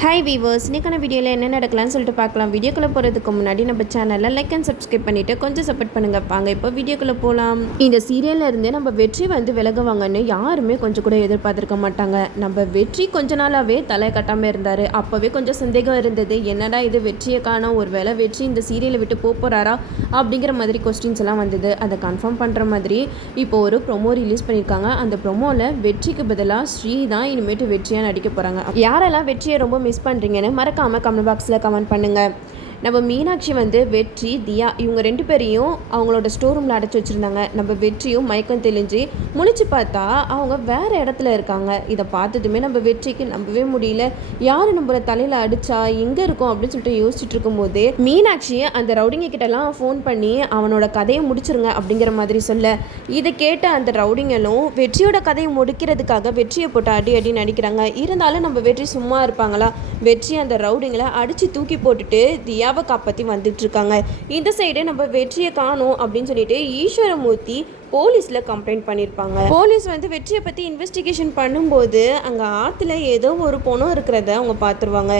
Hi viewers இன்றைக்கான வீடியோவில் என்ன நடக்கலாம்னு சொல்லிட்டு பார்க்கலாம். வீடியோக்குள்ளே போகிறதுக்கு முன்னாடி நம்ம சேனலில் லைக் அண்ட் சப்ஸ்கிரைப் பண்ணிவிட்டு கொஞ்சம் சப்போர்ட் பண்ணுங்க. வாங்க இப்போ வீடியோக்குள்ளே போகலாம் இந்த சீரியல்ல இருந்தே நம்ம வெற்றி வந்து விலகுவாங்கன்னு யாருமே கொஞ்சம் கூட எதிர்பார்த்துருக்க மாட்டாங்க. நம்ம வெற்றி கொஞ்ச நாளாகவே தலை கட்டாமல் இருந்தார். அப்போவே கொஞ்சம் சந்தேகம் இருந்தது. என்னடா இது வெற்றியை காணும்? ஒரு வேளை வெற்றி இந்த சீரியலை விட்டு போக போகிறாரா அப்படிங்கிற மாதிரி கொஸ்டின்ஸ் எல்லாம் வந்தது. அதை கன்ஃபார்ம் பண்ணுற மாதிரி இப்போ ஒரு ப்ரொமோ ரிலீஸ் பண்ணியிருக்காங்க அந்த ப்ரொமோவில் வெற்றிக்கு பதிலாக ஸ்ரீ தான் இனிமேட்டு வெற்றியாக நடிக்க போகிறாங்க யாரெல்லாம் வெற்றியை ரொம்ப மிஸ் பண்ணுறீங்கன்னு மறக்காமல் கமெண்ட் பாக்ஸில் கமெண்ட் பண்ணுங்கள் நம்ம மீனாட்சி வந்து வெற்றி தியா இவங்க ரெண்டு பேரையும் அவங்களோட ஸ்டோர் ரூமில் அடைச்சி வச்சுருந்தாங்க. நம்ம வெற்றியும் மயக்கம் தெளிஞ்சு முழிச்சு பார்த்தா அவங்க வேறு இடத்துல இருக்காங்க. இதை பார்த்ததுமே நம்ம வெற்றிக்கு நம்பவே முடியல. யார் நம்மள தலையில் அடித்தா எங்கே இருக்கும் அப்படின்னு சொல்லிட்டு யோசிச்சுட்டு இருக்கும்போது மீனாட்சி அந்த ரவுடிங்க கிட்டலாம் ஃபோன் பண்ணி அவனோட கதையை முடிச்சிருங்க அப்படிங்கிற மாதிரி சொல்ல. இதை கேட்ட அந்த ரவுடிங்களும் வெற்றியோட கதையை முடிக்கிறதுக்காக வெற்றியை போட்டு அடி அடி நடிக்கிறாங்க. இருந்தாலும் நம்ம வெற்றி சும்மா இருப்பாங்களா? வெற்றி அந்த ரவுடிங்களை அடித்து தூக்கி போட்டுட்டு காப்பாற்றி வந்துட்டு இருக்காங்க இந்த சைடு நம்ம வெற்றியை காணும் அப்படின்னு சொல்லிட்டு ஈஸ்வரமூர்த்தி போலீஸில் கம்ப்ளைண்ட் பண்ணியிருப்பாங்க போலீஸ் வந்து வெற்றியை பற்றி இன்வெஸ்டிகேஷன் பண்ணும்போது அங்கே ஆற்றுல ஏதோ ஒரு பணம் இருக்கிறத அவங்க பார்த்துருவாங்க.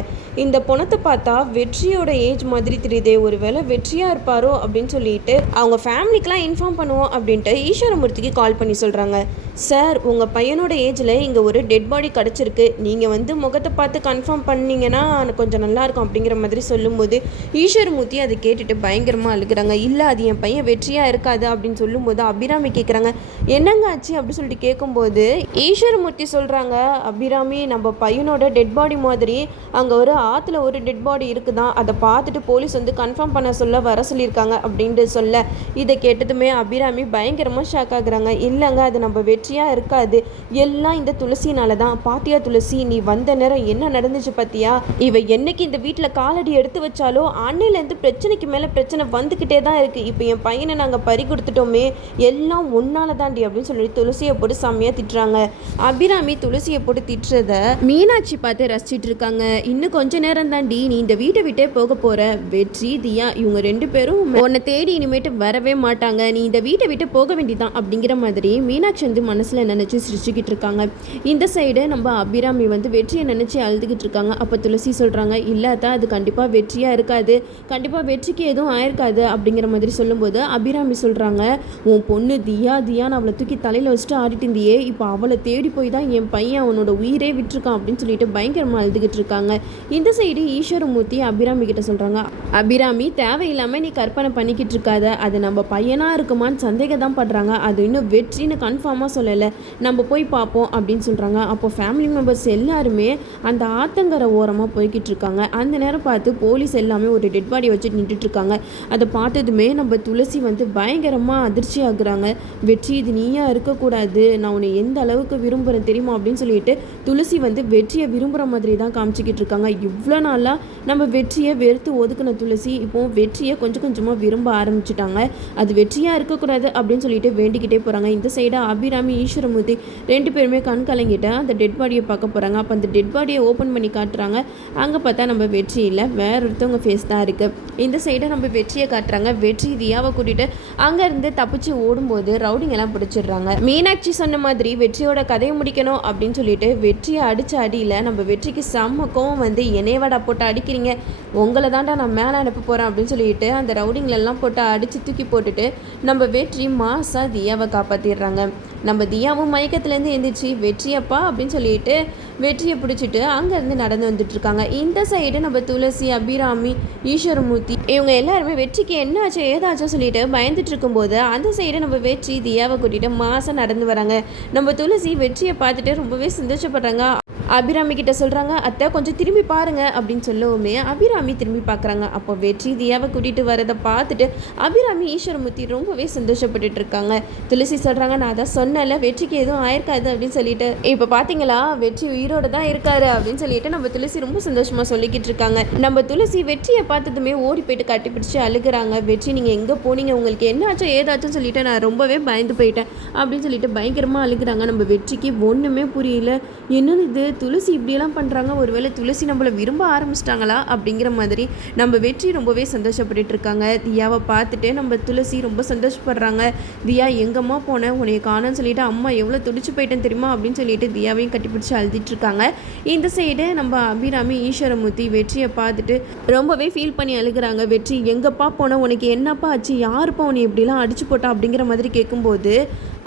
இந்த பணத்தை பார்த்தா வெற்றியோட ஏஜ் மாதிரி தெரியுதே ஒருவேளை வெற்றியாக இருப்பாரோ அப்படின்னு சொல்லிட்டு அவங்க ஃபேமிலிக்கெலாம் இன்ஃபார்ம் பண்ணுவோம் அப்படின்ட்டு ஈஸ்வரமூர்த்திக்கு கால் பண்ணி சொல்கிறாங்க சார் உங்கள் பையனோட ஏஜில் இங்கே ஒரு டெட் பாடி கிடச்சிருக்கு. நீங்கள் வந்து முகத்தை பார்த்து கன்ஃபார்ம் பண்ணீங்கன்னா கொஞ்சம் நல்லாயிருக்கும் அப்படிங்கிற மாதிரி சொல்லும்போது ஈஸ்வரமூர்த்தி அதை கேட்டுட்டு பயங்கரமாக அழுகுறாங்க. இல்லை அது என் பையன் வெற்றியாக இருக்காது அப்படின்னு சொல்லும்போது அபிராமி கேட்குறாங்க என்னங்க ஆச்சு? அப்படின்னு சொல்லிட்டு கேட்கும்போது ஈஸ்வரமூர்த்தி சொல்கிறாங்க அபிராமி நம்ம பையனோட டெட் பாடி மாதிரி அங்கே ஒரு ஆற்றுல ஒரு டெட் பாடி இருக்குதான் அதை பார்த்துட்டு போலீஸ் வந்து கன்ஃபார்ம் பண்ண சொல்ல வர சொல்லியிருக்காங்க அப்படின்ட்டு சொல்ல. இதை கேட்டதுமே அபிராமி பயங்கரமாக ஷாக் ஆகுறாங்க. இல்லைங்க அது நம்ம வெற்றியாக இருக்காது. எல்லாம் இந்த துளசினால தான் பாத்தியா துளசி நீ வந்த நேரம் என்ன நடந்துச்சு பார்த்தியா இவ என்னைக்கு இந்த வீட்டில் காலடி எடுத்து வச்சாலோ அன்னையிலேருந்து பிரச்சனைக்கு மேலே பிரச்சனை வந்துக்கிட்டே தான் இருக்குது இப்போ என் பையனை நாங்கள் பறி கொடுத்துட்டோமே எல்லாம் ஒன்னால தாண்டி அப்படின்னு சொல்லி துளசியை போட்டு செம்மையாக திட்டுறாங்க. அபிராமி துளசியை போட்டு திட்டுறத மீனாட்சி பார்த்து ரசிச்சிட்டு இருக்காங்க. இன்னும் கொஞ்ச நேரம் தாண்டி நீ இந்த வீட்டை விட்டே போக போற. வெற்றி தியா இவங்க ரெண்டு பேரும் உன்னை தேடி இனிமேட்டு வரவே மாட்டாங்க. நீ இந்த வீட்டை விட்டு போக வேண்டிதான் அப்படிங்கிற மாதிரி மீனாட்சி வந்து மனசில் நினச்சி சிரிச்சுக்கிட்டு இருக்காங்க. இந்த சைடு நம்ம அபிராமி வந்து வெற்றியை நினச்சி அழுதுகிட்டு இருக்காங்க. அப்போ துளசி சொல்கிறாங்க இல்லாத அது கண்டிப்பாக வெற்றியாக இருக்காது. கண்டிப்பாக வெற்றிக்கு எதுவும் ஆயிருக்காது. அப்படிங்கிற மாதிரி சொல்லும்போது அபிராமி சொல்கிறாங்க உன் பொண்ணு தியா தியான்னு அவளை தூக்கி தலையில் வச்சுட்டு ஆடிட்டு இருந்தியே. இப்போ அவளை தேடி போய் தான் என் பையன் அவனோட உயிரே விட்டுருக்கான் அப்படின்னு சொல்லிட்டு பயங்கரமாக அழுதுகிட்டு இருக்காங்க. இந்த சைடு ஈஸ்வரமூர்த்தி அபிராமி கிட்ட சொல்கிறாங்க அபிராமி தேவையில்லாமல் நீ கற்பனை பண்ணிக்கிட்டு இருக்காத. அது நம்ம பையனாக இருக்குமான்னு சந்தேகம் தான் படுறாங்க. அது இன்னும் வெற்றின்னு கன்ஃபார்மாக சொல்லலை. நம்ம போய் பார்ப்போம் அப்படின்னு சொல்கிறாங்க அப்போ ஃபேமிலி மெம்பர்ஸ் எல்லாருமே அந்த ஆத்தங்கரை ஓரமாக போய்கிட்டு இருக்காங்க. அந்த நேரம் பார்த்து போலீஸ் எல்லாமே ஒரு டெட் பாடி வச்சு நின்றுட்டு இருக்காங்க. அதை பார்த்ததுமே நம்ம துளசி வந்து பயங்கரமாக அதிர்ச்சி ஆகுறாங்க வெற்றி இது நீயா இருக்கக்கூடாது. நான் உன்னை எந்த அளவுக்கு விரும்புகிறேன் தெரியுமா அப்படின்னு சொல்லிட்டு துளசி வந்து வெற்றியை விரும்புகிற மாதிரி தான் காமிச்சிக்கிட்டு இருக்காங்க. இவ்வளோ நாளாக நம்ம வெற்றியை வெறுத்து ஒதுக்குன துளசி இப்போ வெற்றியை கொஞ்சம் கொஞ்சமாக விரும்ப ஆரம்பிச்சிட்டாங்க. அது வெற்றியாக இருக்கக்கூடாது அப்படின்னு சொல்லிட்டு வேண்டிக்கிட்டே போகிறாங்க இந்த சைடாக அபிராமி ஈஸ்வரமூர்த்தி ரெண்டு பேருமே கண் கலங்கிட்ட அந்த டெட் பாடியை பார்க்க போகிறாங்க அப்போ அந்த டெட் பாடியை ஓப்பன் பண்ணி காட்டுறாங்க. அங்கே பார்த்தா நம்ம வெற்றி இல்லை. வேற ஒருத்தவங்க ஃபேஸ் தான் இருக்குது இந்த சைடை நம்ம வெற்றியை காட்டுறாங்க. வெற்றி தியாவை கூட்டிகிட்டு அங்கேருந்து தப்பிச்சு ஓடும்போது ரவுடிங் எல்லாம் பிடிச்சிடுறாங்க. மீனாட்சி சொன்ன மாதிரி வெற்றியோட கதையை முடிக்கணும் அப்படின்னு சொல்லிட்டு வெற்றியை அடிச்ச அடியில் நம்ம வெற்றிக்கு செம்ம கோவம் வந்து என்னையவாடா போட்டு அடிக்கிறீங்க? உங்களை தாண்டா நான் மேலே அனுப்ப போகிறேன் அப்படின்னு சொல்லிட்டு அந்த ரவுடிங்களெல்லாம் போட்டு அடித்து தூக்கி போட்டுட்டு நம்ம வெற்றி மாசா தியாவை காப்பாற்றிடுறாங்க நம்ம தியாவும் மயக்கத்துலேருந்து எழுந்திரிச்சு வெற்றியப்பா அப்படின்னு சொல்லிட்டு வெற்றியை பிடிச்சிட்டு அங்கேருந்து நடந்து வந்துட்டுருக்காங்க இந்த சைடு நம்ம துளசி அபிராமி ஈஸ்வரமூர்த்தி இவங்க எல்லாருமே வெற்றிக்கு என்ன ஏதாச்சும் சொல்லிட்டு பயந்துட்டு இருக்கும்போது அந்த சைடு நம்ம வெற்றி தியாவை கூட்டிட்டு மாதம் நடந்து வராங்க. நம்ம துளசி வெற்றியை பார்த்துட்டு ரொம்பவே சந்தோஷப்படுறாங்க. அபிராமி கிட்ட சொல்கிறாங்க அத்தை கொஞ்சம் திரும்பி பாருங்க அப்படின்னு சொல்லவுமே அபிராமி திரும்பி பார்க்குறாங்க அப்போ வெற்றி தியாவை கூட்டிகிட்டு வரதை பார்த்துட்டு அபிராமி ஈஸ்வரமூர்த்தி ரொம்பவே சந்தோஷப்பட்டுட்டு இருக்காங்க. துளசி சொல்கிறாங்க நான் அதான் சொன்னேன்ல வெற்றிக்கு எதுவும் ஆயிருக்காது அப்படின்னு சொல்லிட்டு. இப்போ பார்த்தீங்களா வெற்றி உயிரோட தான் இருக்காரு அப்படின்னு சொல்லிட்டு நம்ம துளசி ரொம்ப சந்தோஷமாக சொல்லிக்கிட்டு இருக்காங்க. நம்ம துளசி வெற்றியை பார்த்ததுமே ஓடி போயிட்டு கட்டி பிடிச்சி அழுகுறாங்க. வெற்றி நீங்கள் எங்கே போனீங்க? உங்களுக்கு என்னாச்சும் ஏதாச்சும் சொல்லிட்டு நான் ரொம்பவே பயந்து போயிட்டேன் அப்படின்னு சொல்லிட்டு பயங்கரமாக அழுகுறாங்க. நம்ம வெற்றிக்கு ஒன்றுமே புரியல. என்னது இது? துளசி இப்படியெல்லாம் பண்ணுறாங்க ஒருவேளை துளசி நம்மளை விரும்ப ஆரம்பிச்சிட்டாங்களா அப்படிங்கிற மாதிரி நம்ம வெற்றி ரொம்பவே சந்தோஷப்பட்டுட்டு இருக்காங்க. தியாவை பார்த்துட்டு நம்ம துளசி ரொம்ப சந்தோஷப்படுறாங்க. தியா எங்கம்மா போனேன் உன்னை காணோன்னு சொல்லிட்டு அம்மா எவ்வளோ துடிச்சு போயிட்டேன் தெரியுமா அப்படின்னு சொல்லிட்டு தியாவையும் கட்டிப்பிடிச்சு அழுதிட்டு இருக்காங்க. இந்த சைடு நம்ம அபிராமி ஈஸ்வரமூர்த்தி வெற்றியை பார்த்துட்டு ரொம்பவே ஃபீல் பண்ணி அழுகுறாங்க. வெற்றி எங்கப்பா போனேன் உனக்கு என்னப்பா ஆச்சு? யாருப்பா உன்னை இப்படிலாம் அடிச்சு போட்டா? அப்படிங்கிற மாதிரி கேட்கும்போது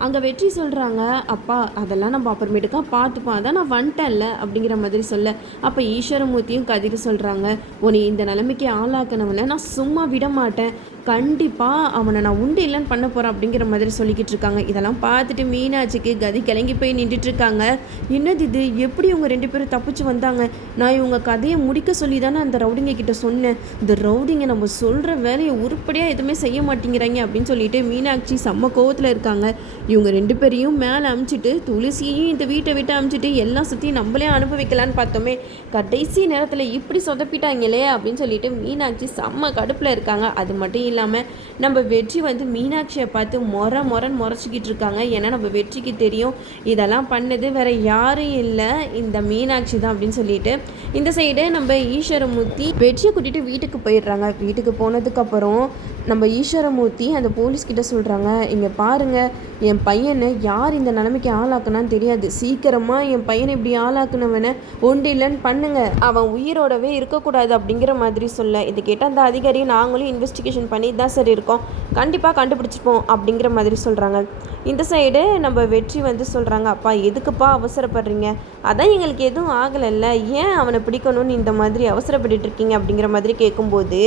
அங்கே வெற்றி சொல்கிறாங்க அப்பா அதெல்லாம் நம்ம அப்புறமேட்டுக்கா பார்த்துப்போம். அதான் நான் வந்துட்டேன்ல அப்படிங்கிற மாதிரி சொல்ல. அப்போ ஈஸ்வரமூர்த்தியும் கதிர் சொல்கிறாங்க உன்னை இந்த நிலைமைக்கு ஆளாக்கினவனை நான் சும்மா விட மாட்டேன் கண்டிப்பாக அவனை நான் உண்டு இல்லைன்னு பண்ண போகிறேன் அப்படிங்கிற மாதிரி சொல்லிக்கிட்டு இருக்காங்க. இதெல்லாம் பார்த்துட்டு மீனாட்சிக்கு கதி கிளங்கி போய் நின்றுட்டு இருக்காங்க. என்னது இது? எப்படி இவங்க ரெண்டு பேரும் தப்பிச்சு வந்தாங்க? நான் இவங்க கதையை முடிக்க சொல்லி தானே அந்த ரவுடிங்க கிட்ட சொன்னேன். இந்த ரவுடிங்க நம்ம சொல்கிற வேலையை உருப்படியாக எதுவுமே செய்ய மாட்டேங்கிறாங்க அப்படின்னு சொல்லிட்டு மீனாட்சி செம்ம கோவத்தில் இருக்காங்க. இவங்க ரெண்டு பேரையும் மேலே அமுச்சிட்டு துளசியையும் இந்த வீட்டை விட்டு அமுச்சிட்டு எல்லாம் சுற்றி நம்மளே அனுபவிக்கலான்னு பார்த்தோமே. கடைசி நேரத்தில் இப்படி சொதப்பிட்டாங்களே அப்படின்னு சொல்லிட்டு மீனாட்சி செம்ம கடுப்பில் இருக்காங்க. அது மட்டும் இல்லை இல்லாமல் நம்ம வெற்றி வந்து மீனாட்சியை பார்த்து மொர மொரன்னு முறைச்சிக்கிட்டு இருக்காங்க. ஏன்னா நம்ம வெற்றிக்கு தெரியும். இதெல்லாம் பண்ணது வேற யாரும் இல்லை. இந்த மீனாட்சி தான் அப்படின்னு சொல்லிட்டு இந்த சைடு நம்ம ஈஸ்வரமூர்த்தி வெற்றியை கூட்டிகிட்டு வீட்டுக்கு போயிடுறாங்க. வீட்டுக்கு போனதுக்கப்புறம் நம்ம ஈஸ்வரமூர்த்தி அந்த போலீஸ்கிட்ட சொல்கிறாங்க இங்கே பாருங்கள் என் பையனை யார் இந்த நிலைமைக்கு ஆளாக்குனான்னு தெரியாது. சீக்கிரமாக என் பையனை இப்படி ஆளாக்குனவனை ஒன்று இல்லைன்னு பண்ணுங்கள் அவன் உயிரோடவே இருக்கக்கூடாது அப்படிங்கிற மாதிரி சொல்ல. இதை கேட்டால் அந்த அதிகாரியை நாங்களும் இன்வெஸ்டிகேஷன் பண்ணி தான் சார் இருக்கோம். கண்டிப்பாக கண்டுபிடிச்சிப்போம் அப்படிங்கிற மாதிரி சொல்கிறாங்க இந்த சைடு நம்ம வெற்றி வந்து சொல்கிறாங்க அப்பா எதுக்குப்பா அவசரப்படுறீங்க? அதான் எங்களுக்கு எதுவும் ஆகலைல்ல. ஏன் அவனை பிடிக்கணும்னு இந்த மாதிரி அவசரப்பட்டுட்டு இருக்கீங்க? அப்படிங்கிற மாதிரி கேட்கும்போது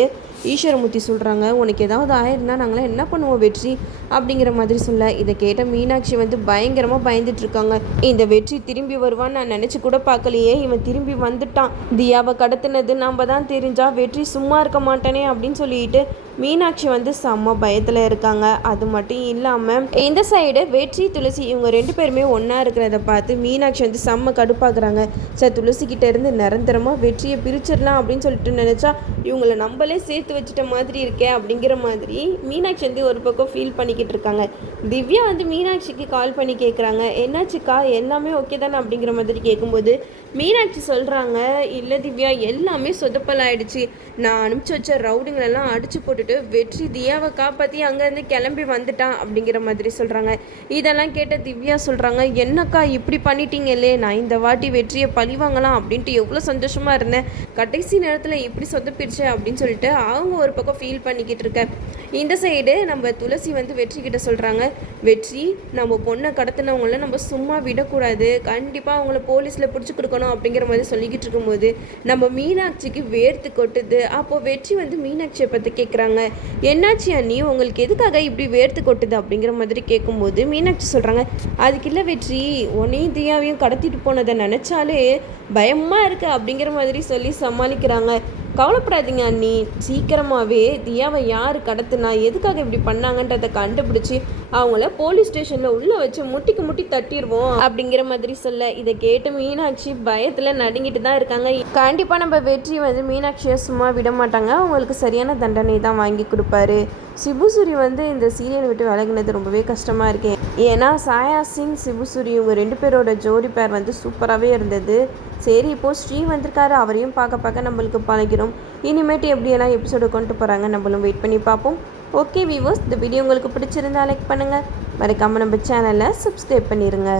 ஈஸ்வரமூர்த்தி சொல்கிறாங்க உனக்கு ஏதாவது ஆயிருந்தா நாங்களாம் என்ன பண்ணுவோம் வெற்றி? அப்படிங்கிற மாதிரி சொல்ல இதை கேட்ட மீனாட்சி வந்து பயங்கரமாக பயந்துட்டு இருக்காங்க. இந்த வெற்றி திரும்பி வருவான்னு நான் நினச்சி கூட பார்க்கலையே. இவன் திரும்பி வந்துட்டான். தியாவை கடத்தினது நம்ம தான் தெரிஞ்சா வெற்றி சும்மா இருக்க மாட்டானே அப்படின்னு சொல்லிட்டு மீனாட்சி வந்து செம்ம பயத்தில் இருக்காங்க. அது மட்டும் இல்லாமல் இந்த சைடு வெற்றி துளசி இவங்க ரெண்டு பேருமே ஒன்றா இருக்கிறத பார்த்து மீனாட்சி வந்து செம்ம கடுப்பாக்குறாங்க. சார் துளசி இருந்து நிரந்தரமாக வெற்றியை பிரிச்சிடலாம் அப்படின்னு சொல்லிட்டு நினச்சா இவங்களை நம்மளே சேர்த்து வச்சுட்ட மாதிரி இருக்கே அப்படிங்கிற மாதிரி மீனாட்சி வந்து ஒரு பக்கம் ஃபீல் பண்ணிக்கிட்டு இருக்காங்க. திவ்யா வந்து மீனாட்சிக்கு கால் பண்ணி கேட்குறாங்க என்னாச்சுக்கா? எல்லாமே ஓகே தானே? அப்படிங்கிற மாதிரி கேட்கும்போது மீனாட்சி சொல்கிறாங்க இல்லை திவ்யா எல்லாமே சொதப்பல் ஆயிடுச்சு. நான் அனுப்பிச்சி வச்ச ரவுடிங்களெல்லாம் அடிச்சு போட்டுட்டு வெற்றி தியாவை காப்பாற்றி அங்கேருந்து கிளம்பி வந்துட்டான் அப்படிங்கிற மாதிரி சொல்கிறாங்க இதெல்லாம் கேட்ட திவ்யா சொல்கிறாங்க என்னக்கா இப்படி பண்ணிட்டீங்களே? நான் இந்த வாட்டி வெற்றியை பழி வாங்கலாம் அப்படின்ட்டு எவ்வளோ சந்தோஷமாக இருந்தேன். கடைசி நேரத்தில் இப்படி சொதப்பிடுச்சு அப்படின்னு சொல்லிட்டு அவங்க ஒரு பக்கம் ஃபீல் பண்ணிக்கிட்டு இருக்கேன் இந்த சைடு நம்ம துளசி வந்து வெற்றி கிட்ட சொல்கிறாங்க வெற்றி நம்ம பொண்ணை கடத்தினவங்கள நம்ம சும்மா விடக்கூடாது. கண்டிப்பாக அவங்கள போலீஸில் பிடிச்சி கொடுக்கணும் அப்படிங்கிற மாதிரி சொல்லிக்கிட்டு இருக்கும்போது நம்ம மீனாட்சிக்கு வேர்த்து கொட்டுது. அப்போது வெற்றி வந்து மீனாட்சியை பற்றி கேட்குறாங்க என்னாச்சி அண்ணி உங்களுக்கு எதுக்காக இப்படி வேர்த்து கொட்டுது? அப்படிங்கிற மாதிரி கேட்கும்போது மீனாட்சி சொல்கிறாங்க அதுக்கு இல்லை வெற்றி உன்னையும் தியாவையும் கடத்திட்டு போனதை நினச்சாலே பயமாக இருக்கு அப்படிங்கிற மாதிரி சொல்லி சமாளிக்கிறாங்க. கவலைப்படாதீங்க அண்ணி சீக்கிரமாகவே தியாவை யார் கடத்துனா எதுக்காக இப்படி பண்ணாங்கன்றதை கண்டுபிடிச்சி அவங்கள போலீஸ் ஸ்டேஷனில் உள்ளே வச்சு முட்டிக்கு முட்டி தட்டிடுவோம் அப்படிங்கிற மாதிரி சொல்ல இதை கேட்டு மீனாட்சி பயத்தில் நடுங்கிட்டு தான் இருக்காங்க. கண்டிப்பாக நம்ம வெற்றி வந்து மீனாட்சியை சும்மா விட மாட்டாங்க. அவங்களுக்கு சரியான தண்டனை தான் வாங்கி கொடுப்பாரு. சிபுசூரி வந்து இந்த சீரியல் விட்டு விலகினது ரொம்பவே கஷ்டமாக இருக்கு. ஏன்னா சாயா சிங் சிபுசூரி இவங்க ரெண்டு பேரோட ஜோடி பேர் வந்து சூப்பராகவே இருந்தது. சரி இப்போது ஸ்ரீ வந்திருக்காரு அவரையும் பார்க்க பார்க்க நம்மளுக்கு பழகிறோம் இனிமேட்டு எப்படியெல்லாம் எபிசோடு கொண்டு போகிறாங்க நம்மளும் வெயிட் பண்ணி பார்ப்போம். ஓகே விவோஸ் இந்த வீடியோ உங்களுக்கு பிடிச்சிருந்தா லைக் பண்ணுங்கள் மறக்காமல் நம்ம சேனலை சப்ஸ்கிரைப் பண்ணிடுங்க